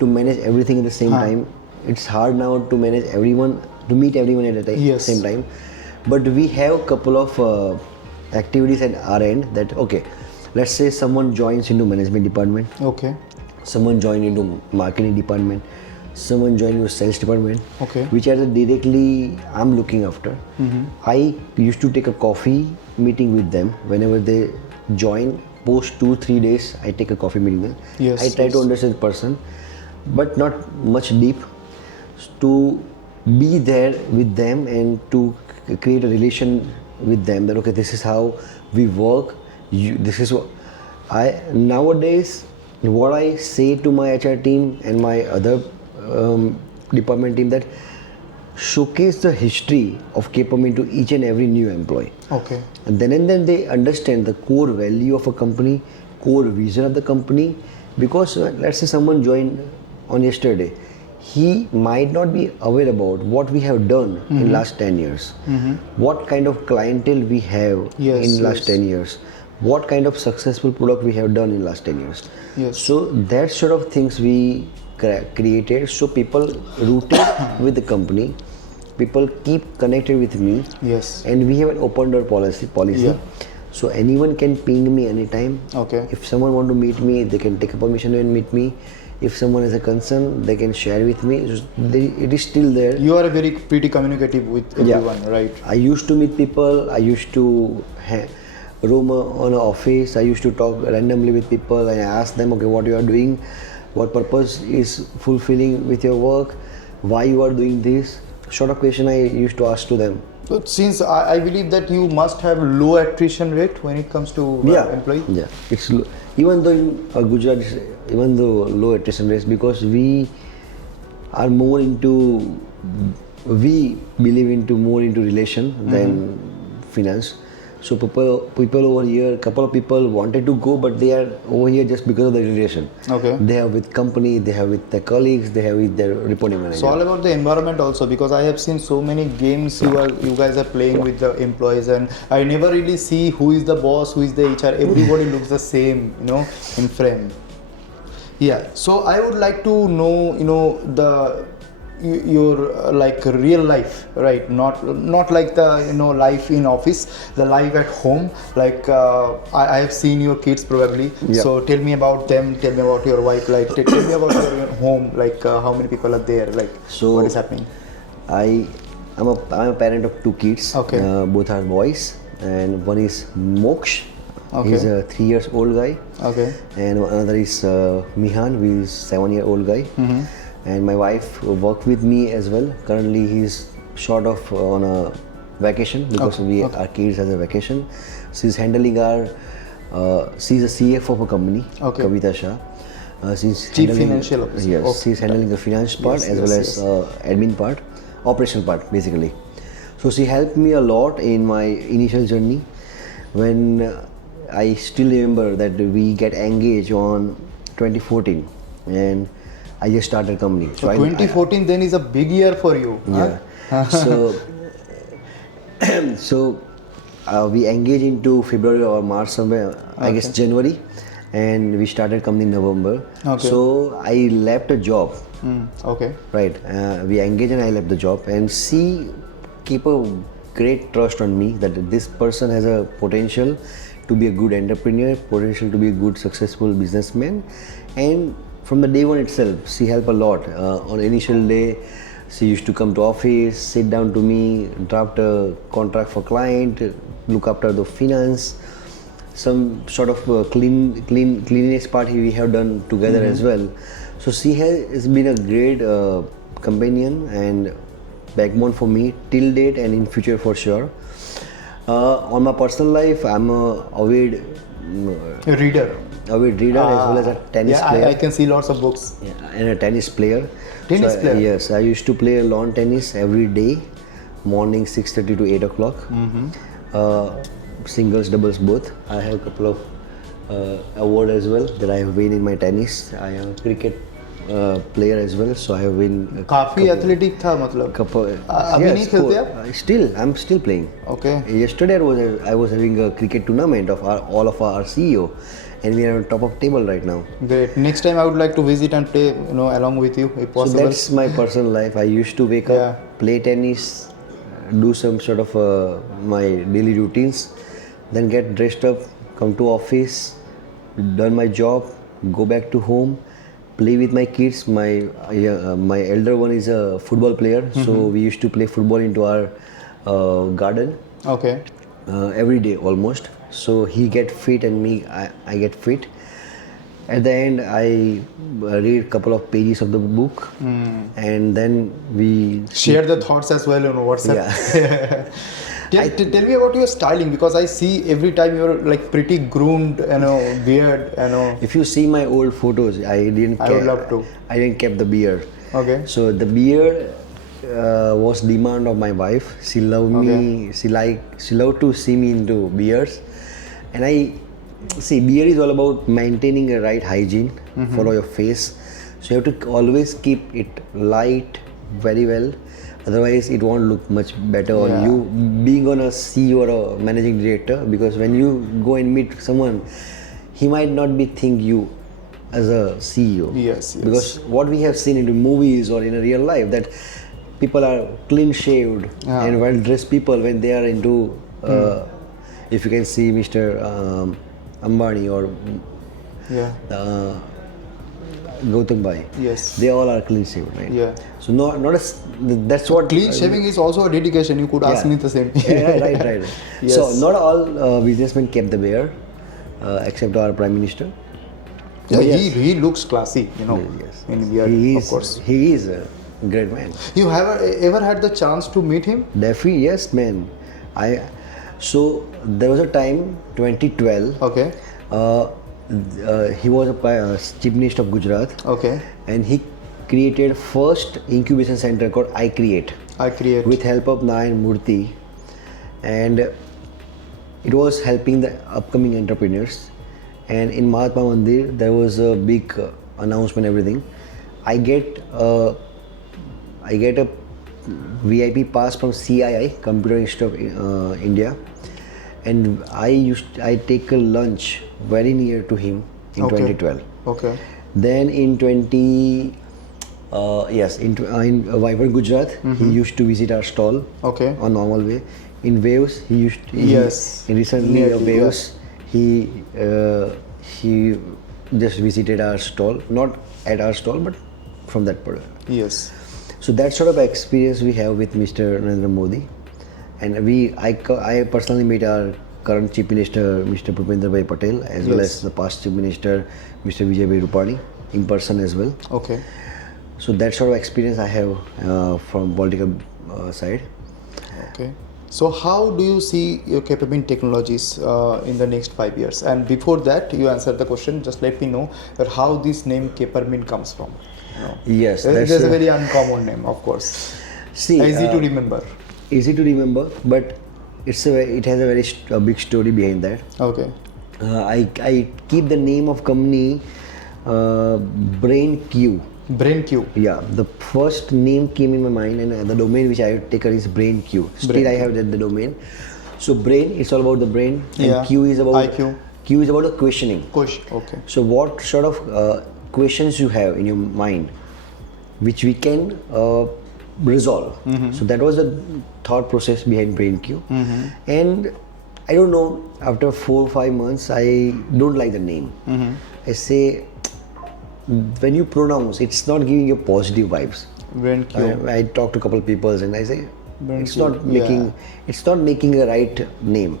to manage everything at the same time. It's hard now to manage everyone, to meet everyone at the Yes. same time. But we have a couple of activities at our end that, okay, let's say someone joins into management department, Okay. someone joined into marketing department, someone joined into sales department, Okay. which are directly I'm looking after. I used to take a coffee meeting with them whenever they join. Post 2-3 days, I take a coffee meeting with them. Yes, I try yes. to understand the person, but not much deep, to be there with them and to create a relation with them, that okay, this is how we work. This is what I nowadays, what I say to my HR team and my other department team, that showcase the history of Capermint to each and every new employee. Okay. And then they understand the core value of a company, core vision of the company. Because let's say someone joined on yesterday, he might not be aware about what we have done in last 10 years, what kind of clientele we have Yes, in last yes. 10 years, what kind of successful product we have done in last 10 years. Yes. So that sort of things we created, so people rooted with the company, people keep connected with me. Yes. And we have an open door policy. Yeah. So anyone can ping me anytime. Okay. If someone want to meet me, they can take a permission and meet me. If someone has a concern, they can share with me. It is still there. You are a pretty communicative with everyone, right? I used to meet people. I used to roam on an office. I used to talk randomly with people and I ask them, okay, what you are doing, what purpose is fulfilling with your work, why you are doing this. Sort of question I used to ask to them. So since I believe that you must have low attrition rate when it comes to employee. Yeah, it's even though in Gujarat, even though low attrition rates, because we are more into, we believe into more into relation than finance. So people over here, couple of people wanted to go, but they are over here just because of the relation. Okay. They have with company, they have with their colleagues, they have with their reporting manager. It's all about the environment also, because I have seen so many games you guys are playing with the employees, and I never really see who is the boss, who is the HR. Everybody looks the same, in frame. Yeah. So I would like to know, your like real life, right? Not like the life in office, the life at home. Like I have seen your kids probably. Yeah. So tell me about them. Tell me about your wife. Like tell me about your home. Like how many people are there? Like So what is happening? I'm a parent of 2 kids. Okay. Both are boys, and one is Moksh. Okay. He's a 3-year-old guy. Okay. And another is Mihan, who is 7-year-old guy. And my wife worked with me as well. Currently, he's short of on a vacation because our kids has a vacation. She's handling our. She's a CF of a company, Okay. Kavita Shah. She's Chief handling- Financial Officer. Yes, Okay. she's handling the finance part Yes, as yes, well as admin part, operational part basically. So she helped me a lot in my initial journey. When I still remember that we get engaged on 2014, and I just started company. So 2014 then is a big year for you. Yeah. Huh? So we engaged into February or March somewhere. I guess January, and we started company in November. Okay. So I left a job Okay. Right. We engage and I left the job, and she keep a great trust on me that this person has a potential to be a good entrepreneur, potential to be a good successful businessman, and from the day one itself, she helped a lot. On initial day, she used to come to office, sit down to me, draft a contract for client, look after the finance, some sort of cleanliness part we have done together as well. So she has been a great companion and backbone for me till date and in future for sure. On my personal life, I'm a avid Reader. reader as well as a tennis player. I can see lots of books. Yeah, and a tennis player. Tennis player? Yes, I used to play lawn tennis every day, morning 6:30 to 8 o'clock. Singles, doubles, both. I have a couple of awards as well that I have won in my tennis. I am a cricket player as well, so I have won. काफी athletic था मतलब. अभी नहीं खेलते आप? Still, I'm still playing. Okay. Yesterday I was having a cricket tournament of all of our CEO, and we are on top of table right now. Great. Next time I would like to visit and play, along with you if possible. So that's my personal life. I used to wake up, play tennis, do some sort of my daily routines, then get dressed up, come to office, done my job, go back to home, play with my kids. My elder one is a football player, so we used to play football into our garden. Okay. Every day almost. So he get fit and me, I get fit. At the end, I read a couple of pages of the book, and then we share the thoughts as well on WhatsApp. Yeah. Tell me about your styling, because I see every time you're like pretty groomed, beard, If you see my old photos, I would love to. I didn't keep the beard. Okay. So the beard was demand of my wife. She loved me. She loved to see me into beards, and beard is all about maintaining a right hygiene for your face. So you have to always keep it light very well. Otherwise, it won't look much better on you being on a CEO or a managing director, because when you go and meet someone, he might not be think you as a CEO. Yes. Because what we have seen in the movies or in a real life, that people are clean shaved and well dressed people when they are into if you can see Mr. Ambani or Gautam Bhai. Yes. They all are clean shaved, right? Yeah. So that's what clean shaving is also a dedication. You could ask me the same. Right. Yes. So not all businessmen kept the beard, except our Prime Minister. Yeah, he looks classy, Yes. in beard, of course. He is a great man. You have ever had the chance to meet him? Definitely, yes, man. So there was a time, 2012. Okay. He was a chief minister of Gujarat. Okay. And he created first incubation center called I Create with help of Narayan Murthy, and it was helping the upcoming entrepreneurs. And in Mahatma Mandir there was a big announcement, everything. I get a VIP pass from CII, Computer Institute of India, and I take a lunch very near to him in 2012. Okay. Then in Vibrant Gujarat, he used to visit our stall. Okay. On normal way. In Waves, he used to, recently Waves, he just visited our stall, not at our stall, but from that product. Yes. So that sort of experience we have with Mr. Narendra Modi, and I personally meet our current Chief Minister, Mr. Bhupendra Bhai Patel, as well as the past Chief Minister, Mr. Vijay Bhai Rupani, in person as well. Okay. So that sort of experience I have from political side. Okay. So how do you see your Capermint technologies in the next 5 years? And before that, you answer the question, just let me know that how this name Capermint comes from. Yes. There's a very uncommon name, of course. See, easy to remember. Easy to remember, but it has a very big story behind that. Okay. I keep the name of company BrainQ. BrainQ. Yeah, the first name came in my mind, and the domain which I have taken is BrainQ. Still, I have the domain. So brain, it's all about the brain, and Q is about IQ. Q is about the questioning. Okay. So what sort of questions you have in your mind, which we can resolve. So that was the thought process behind BrainQ. And I don't know, after 4 or 5 months, I don't like the name. I say, when you pronounce, it's not giving you positive vibes. BrainQ. I talk to a couple of people and I say, it's BrainQ, not making a right name.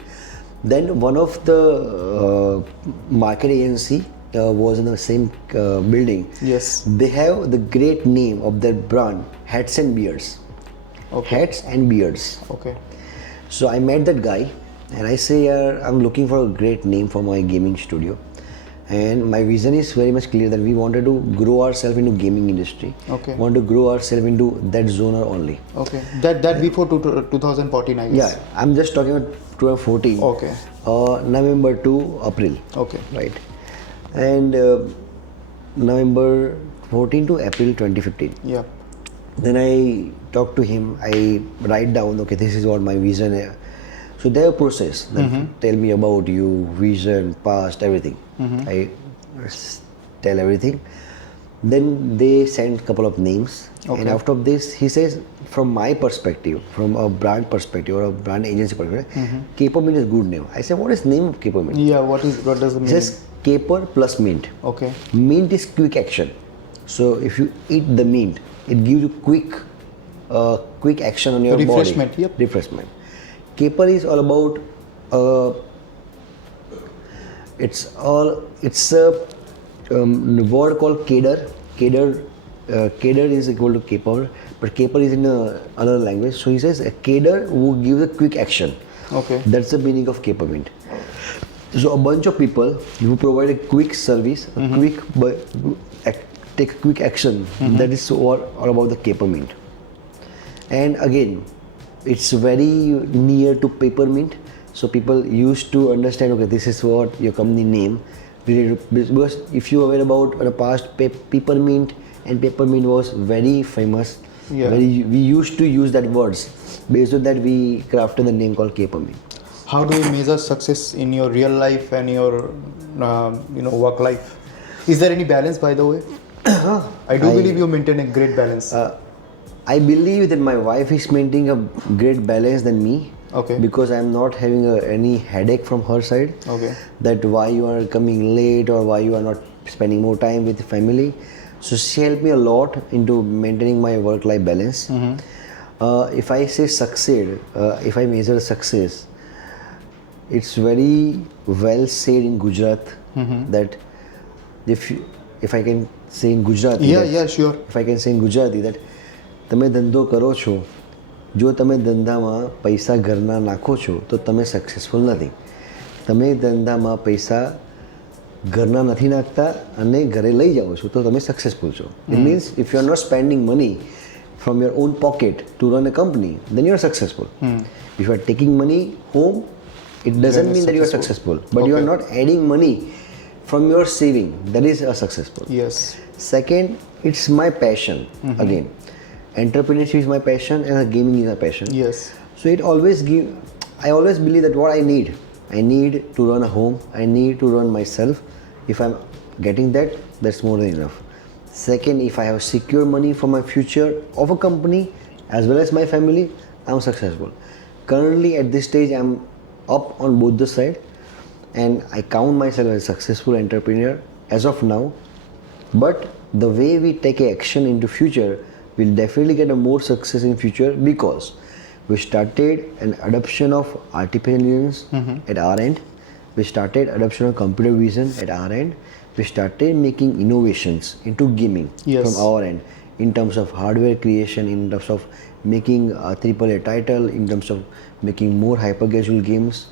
Then one of the market agency was in the same building. Yes. They have the great name of their brand, Hats and Beards. Okay. Hats and Beards. Okay. So I met that guy and I say, I'm looking for a great name for my gaming studio. And my vision is very much clear that we wanted to grow ourselves into gaming industry. Okay. Want to grow ourselves into that genre only. Okay. That before 2014, I guess. Yeah, I'm just talking about 2014. Okay. November to April. Okay. Right. And November 14 to April 2015. Yeah. Then I talk to him. I write down, okay, this is what my vision is. So they have a process that tell me about you, vision, past, everything. I tell everything. Then they send a couple of names. Okay. And after this, he says, from my perspective, from a brand perspective or a brand agency perspective, Capermint is good name. I said, what is name of Capermint? Yeah. What does it mean? He says caper plus mint. Okay. Mint is quick action. So if you eat the mint, it gives you quick action on your Refreshment, body. yep. Refreshment. Caper is all about. It's a word called cater. Cater is equal to caper, but caper is in another language. So he says a cater who gives a quick action. Okay. That's the meaning of Capermint. So a bunch of people who provide a quick service, take quick action. That is all about the Capermint. And again, it's very near to peppermint. So people used to understand, okay, this is what your company name. Because if you are aware about the past, peppermint was very famous. Yeah. We used to use that words. Based on that, we crafted the name called Capermint. How do you measure success in your real life and your work life? Is there any balance, by the way? I believe you maintain a great balance. I believe that my wife is maintaining a great balance than me. Okay. Because I am not having any headache from her side. Okay. That why you are coming late or why you are not spending more time with the family. So she helped me a lot into maintaining my work-life balance. If I say succeed, if I measure success, it's very well said in Gujarat that if I can say in Gujarati. Yeah, sure. If I can say in Gujarati that તમે ધંધો કરો છો, જો તમે ધંધામાં પૈસા ઘરના નાખો છો તો તમે સક્સેસફુલ નથી. તમે ધંધામાં પૈસા ઘરના નથી નાખતા અને ઘરે લઈ જાઓ છો તો તમે સક્સેસફુલ છો. It means if you are not spending money from your own pocket to run a company, then you are successful. If you are taking money home, it doesn't mean that you are successful. But you are not adding money from your saving. That is successful. Yes. Second, it's my passion again. Entrepreneurship is my passion and gaming is my passion. Yes. So I always believe that what I need to run a home, I need to run myself. If I'm getting that, that's more than enough. Second, if I have secure money for my future of a company as well as my family, I'm successful. Currently at this stage, I'm up on both the side and I count myself as a successful entrepreneur as of now. But the way we take action into future, we'll definitely get a more success in future because we started an adoption of artificial intelligence at our end. We started adoption of computer vision at our end. We started making innovations into gaming from our end in terms of hardware creation, in terms of making a AAA title, in terms of making more hyper casual games,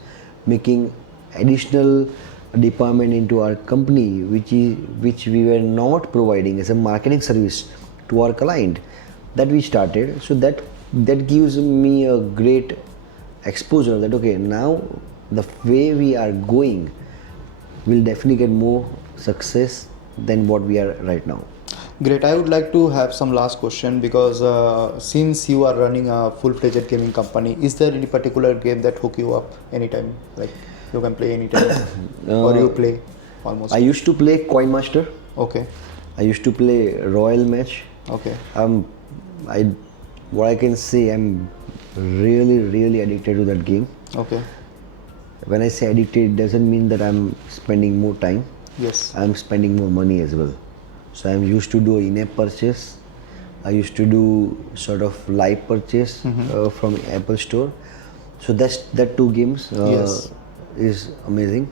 making additional department into our company which we were not providing as a marketing service to our client. That we started. So that gives me a great exposure that okay, now the way we are going will definitely get more success than what we are right now. Great. I would like to have some last question because since you are running a full-fledged gaming company, is there any particular game that hook you up anytime? Like you can play anytime or you play almost? I used to play Coin Master. Okay. I used to play Royal Match. Okay. I what I can say, I'm really addicted to that game. Okay. When I say addicted, it doesn't mean that I'm spending more time. Yes. I'm spending more money as well. So I'm used to do in-app purchase. I used to do sort of live purchase from Apple Store. So that two games Yes. is amazing.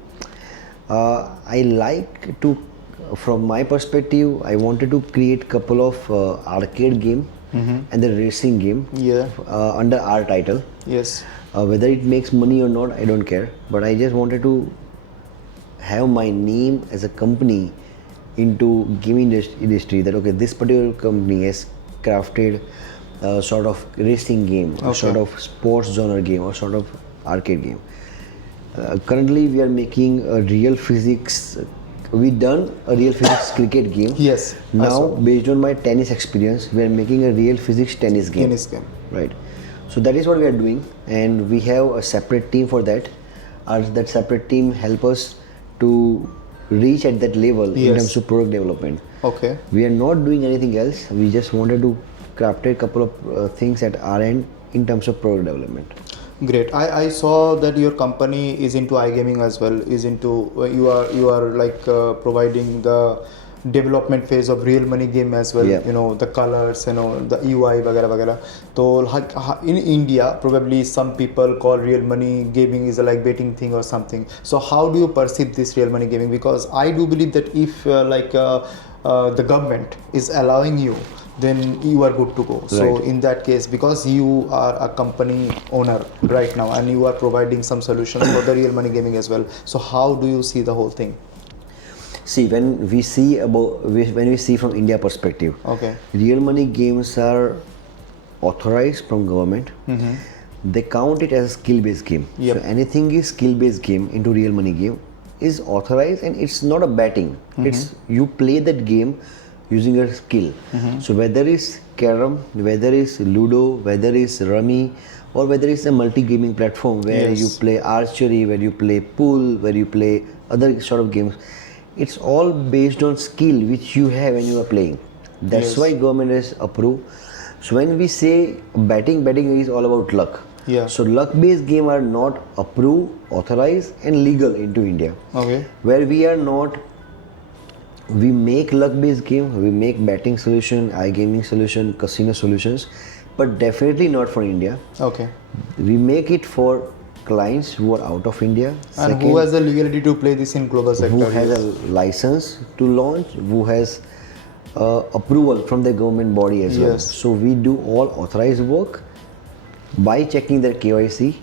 I like to, from my perspective, I wanted to create couple of arcade game and the racing game Yeah. under our title. Yes. Whether it makes money or not, I don't care. But I just wanted to have my name as a company into gaming industry, that okay, this particular company has crafted a sort of racing game, or sort of sports genre game, or sort of arcade game. Currently we are making a real physics, we done a real physics cricket game. Yes. Now based on my tennis experience, we are making a real physics tennis game. Tennis game. Right. So that is what we are doing, and we have a separate team for that. That separate team help us to reach at that level in terms of product development. Okay. We are not doing anything else. We just wanted to craft a couple of things at our end in terms of product development. Great. I saw that your company is into iGaming as well. Is into you are like providing the development phase of real money game as well. Yeah. You know, the colors, you know, the UI वगैरह वगैरह. So like in India, probably some people call real money gaming is a like betting thing or something. So how do you perceive this real money gaming? Because I do believe that if the government is allowing you, then you are good to go. So Right. in that case, because you are a company owner right now and you are providing some solutions for the real money gaming as well, so how do you see the whole thing? See, when we see from India perspective, Okay. real money games are authorized from government. They count it as a skill-based game. Yep. So anything is skill-based game into real money game is authorized, and it's not a betting. It's you play that game using your skill. So whether it's carom, whether it's ludo, whether it's rummy, or whether it's a multi-gaming platform where you play archery, where you play pool, where you play other sort of games, it's all based on skill which you have when you are playing. That's why government has approved. So when we say betting is all about luck. Yeah. So luck-based game are not approved, authorized, and legal into India. Okay. Where we are not, we make luck-based game, we make betting solution, iGaming solution, casino solutions, but definitely not for India. Okay. We make it for clients who are out of India. And who has the legality to play this in global sector? Who has a license to launch, who has approval from the government body as well. Yes. So we do all authorized work by checking their KYC,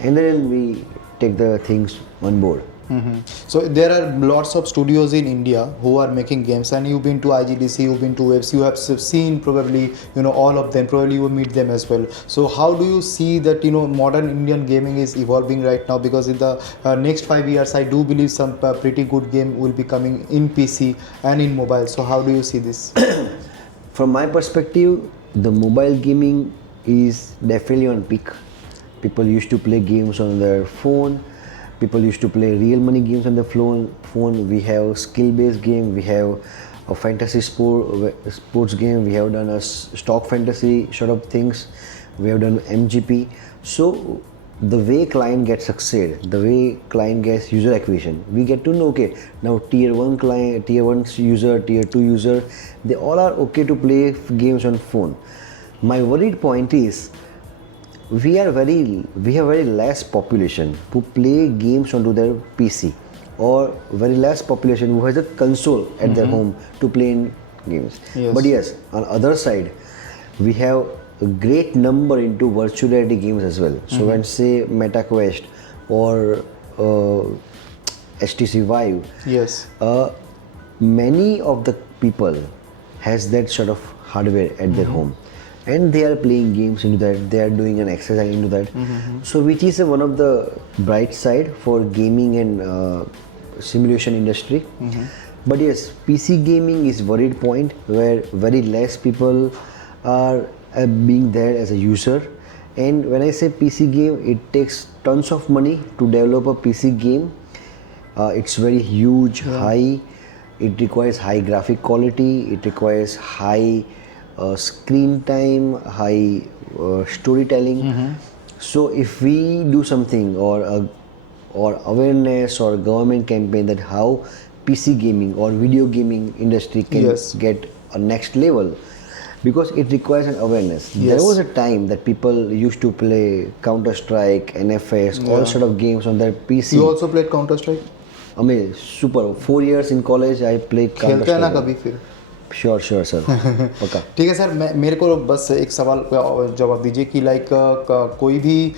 and then we take the things on board. So there are lots of studios in India who are making games, and you've been to IGDC, you've been to Webs, you have seen probably, you know, all of them, probably you meet them as well. So how do you see that, you know, modern Indian gaming is evolving right now? Because in the next 5 years, I do believe some pretty good game will be coming in PC and in mobile. So how do you see this? From my perspective, the mobile gaming is definitely on peak. People used to play games on their phone. People used to play real money games on the phone. We have skill-based game. We have a fantasy sports game. We have done a stock fantasy sort of things. We have done MGP. So the way client gets succeed, the way client gets user acquisition, we get to know, okay, now tier 1 client, tier 1 user, tier 2 user, they all are okay to play games on phone. My worried point is, we have very less population who play games onto their PC, or very less population who has a console at their home to play in games. Yes. But yes, on other side, we have a great number into virtual reality games as well. So when say MetaQuest or HTC Vive, Yes. many of the people has that sort of hardware at their home, and they are playing games into that, they are doing an exercise into that. So which is one of the bright side for gaming and simulation industry. But yes, PC gaming is worried point where very less people are being there as a user. And when I say PC game, it takes tons of money to develop a PC game. It's very huge, high. It requires high graphic quality. It requires high screen time, high storytelling. So if we do something or awareness or government campaign that how PC gaming or video gaming industry can get a next level, because it requires an awareness. There was a time that people used to play Counter-Strike, NFS, all sort of games on their PC. You also played Counter-Strike? I mean, super. 4 years in college I played खेलते हैं ना Counter-Strike. कभी फिर? Sure sir पक्का. ठीक है sir, मेरे को बस एक सवाल का जवाब दीजिए कि लाइक कोई भी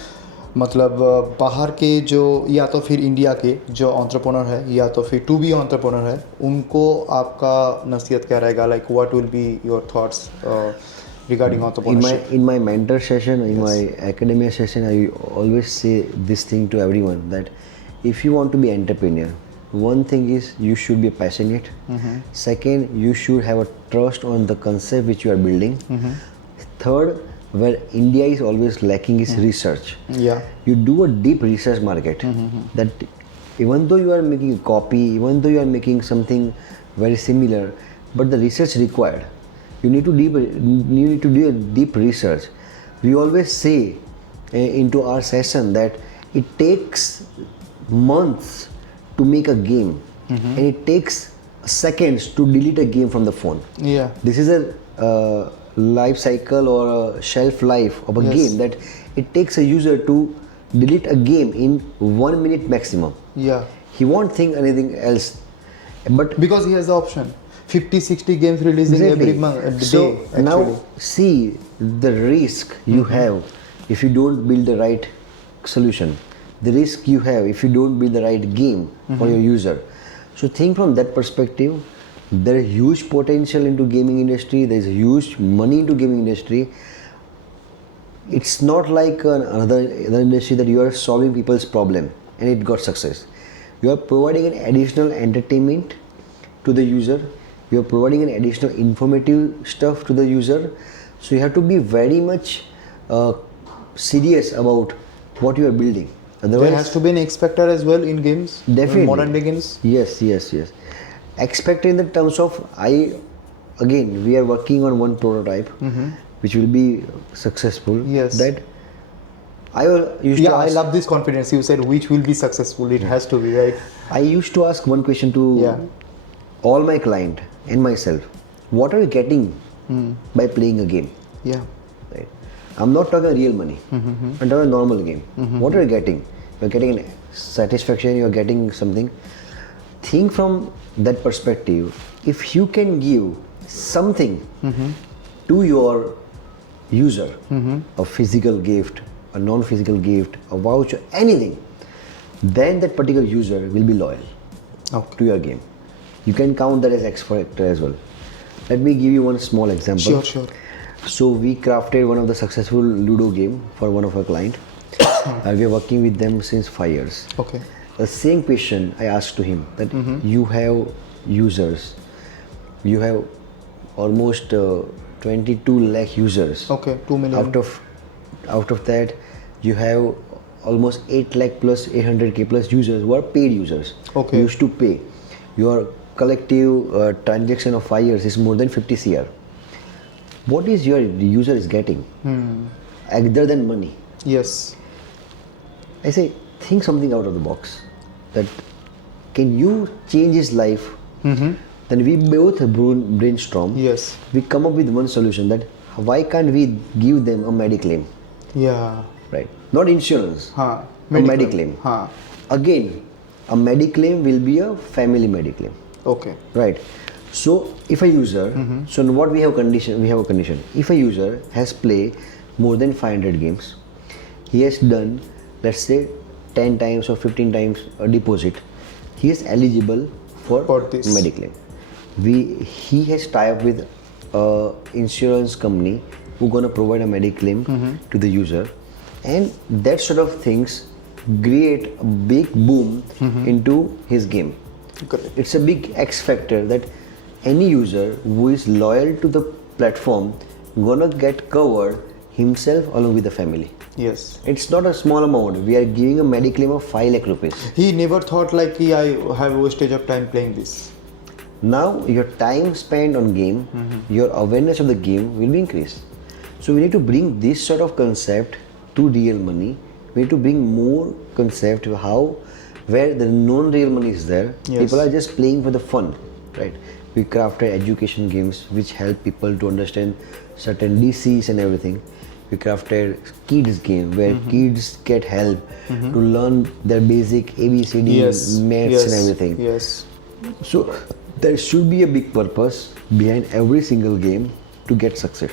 मतलब बाहर के जो या तो फिर इंडिया के जो एंटरप्रेन्योर है या तो फिर टू बी एंटरप्रेन्योर है, उनको आपका नसीहत क्या रहेगा? Like what will be your thoughts regarding entrepreneurship? In my mentor session, in my academia session, I always say this thing to everyone, that if you want to be entrepreneur, one thing is you should be passionate. Second, you should have a trust on the concept which you are building. Third, where India is always lacking is research. You do a deep research market, that even though you are making a copy, even though you are making something very similar, but the research required, you need to do a deep research. We always say into our session that it takes months to make a game, and it takes seconds to delete a game from the phone. This is a life cycle or a shelf life of a game, that it takes a user to delete a game in 1 minute maximum. He won't think anything else, but because he has the option 50-60 games releasing every month. So now see the risk you have if you don't build the right solution, the risk you have if you don't build the right game for your user. So think from that perspective. There is huge potential into gaming industry. There is huge money into gaming industry. It's not like another industry that you are solving people's problem and it got success. You are providing an additional entertainment to the user. You are providing an additional informative stuff to the user. So you have to be very much serious about what you are building. Otherwise, there has to be an expecter as well in games. Definitely. In modern day games. Yes. Expected in the terms of we are working on one prototype which will be successful. That I used to ask, I love this confidence. You said which will be successful. It has to be, right? I used to ask one question to all my client and myself: what are you getting by playing a game? Right. I'm not talking real money. I'm talking a normal game. What are you getting? You're getting satisfaction. You're getting something. Think from that perspective. If you can give something to your user, a physical gift, a non-physical gift, a voucher, anything, then that particular user will be loyal to your game. You can count that as X factor as well. Let me give you one small example. Sure. So we crafted one of the successful Ludo game for one of our clients. We are working with them since 5 years. The same question I asked to him, that you have users, you have almost 22 lakh users. 2 million. Out of that, you have almost 8 lakh plus 800k plus users who are paid users. You used to pay. Your collective transaction of 5 years is more than 50 CR. What is your user is getting other than money? I say, think something out of the box. That can you change his life? Then we both brainstorm. We come up with one solution, that why can't we give them a mediclaim? Right. Not insurance. A mediclaim. Again, a mediclaim will be a family mediclaim. Right. So if a user, so what we have condition? We have a condition. If a user has played more than 500 games, he has done, let's say, 10 times or 15 times a deposit, he is eligible for this mediclaim. He has tied up with a insurance company who gonna provide a mediclaim to the user, and that sort of things create a big boom into his game. It's a big X factor that any user who is loyal to the platform gonna get covered himself along with the family. It's not a small amount. We are giving a mediclaim of 5 lakh rupees. He never thought like I have wastage of time playing this. Now your time spent on game, your awareness of the game will be increased. So we need to bring this sort of concept to real money. We need to bring more concept of how, where the non-real money is there. Yes. People are just playing for the fun, right? We crafted education games which help people to understand certain DCs and everything. We crafted kids game where kids get help to learn their basic ABCD, maths and everything. Yes. So there should be a big purpose behind every single game to get success.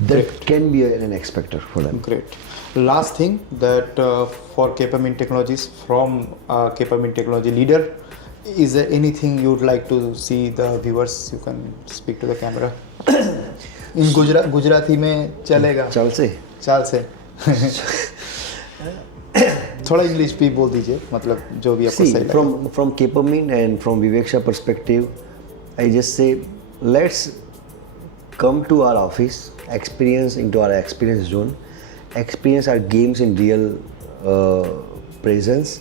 That can be an X factor for them. Great. Last thing that for Capermint Technologies, from Capermint Technology leader, is there anything you would like to see the viewers? You can speak to the camera. In Gujarati में चलेगा? चाल से. थोड़ा English भी बोल दीजिए, मतलब जो भी आपको सही लगे. From Capermint and from Vivek Shah perspective, I just say let's come to our office, experience into our experience zone, experience our games in real presence,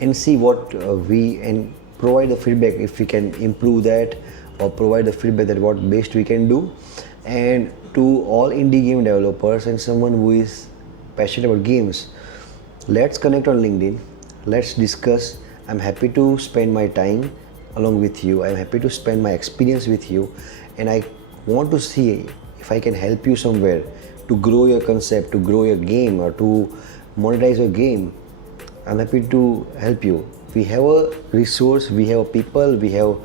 and see what we and provide the feedback if we can improve that, or provide the feedback that what best we can do. And to all indie game developers and someone who is passionate about games, let's connect on LinkedIn, let's discuss. I'm happy to spend my time along with you. I'm happy to spend my experience with you, and I want to see if I can help you somewhere to grow your concept, to grow your game, or to monetize your game. I'm happy to help you. We have a resource, we have people, we have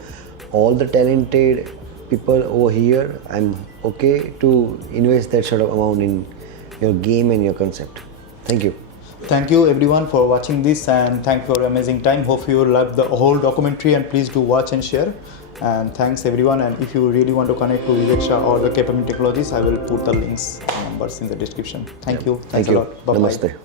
all the talented people over here. I'm okay to invest that sort of amount in your game and your concept. Thank you. Thank you everyone for watching this, and thank you for your amazing time. Hope you love the whole documentary, and please do watch and share. And thanks everyone. And if you really want to connect to Vivek Shah or the Capermint Technologies, I will put the links, numbers in the description. Thank you. Thanks Thank you. a lot. Bye-bye. Namaste.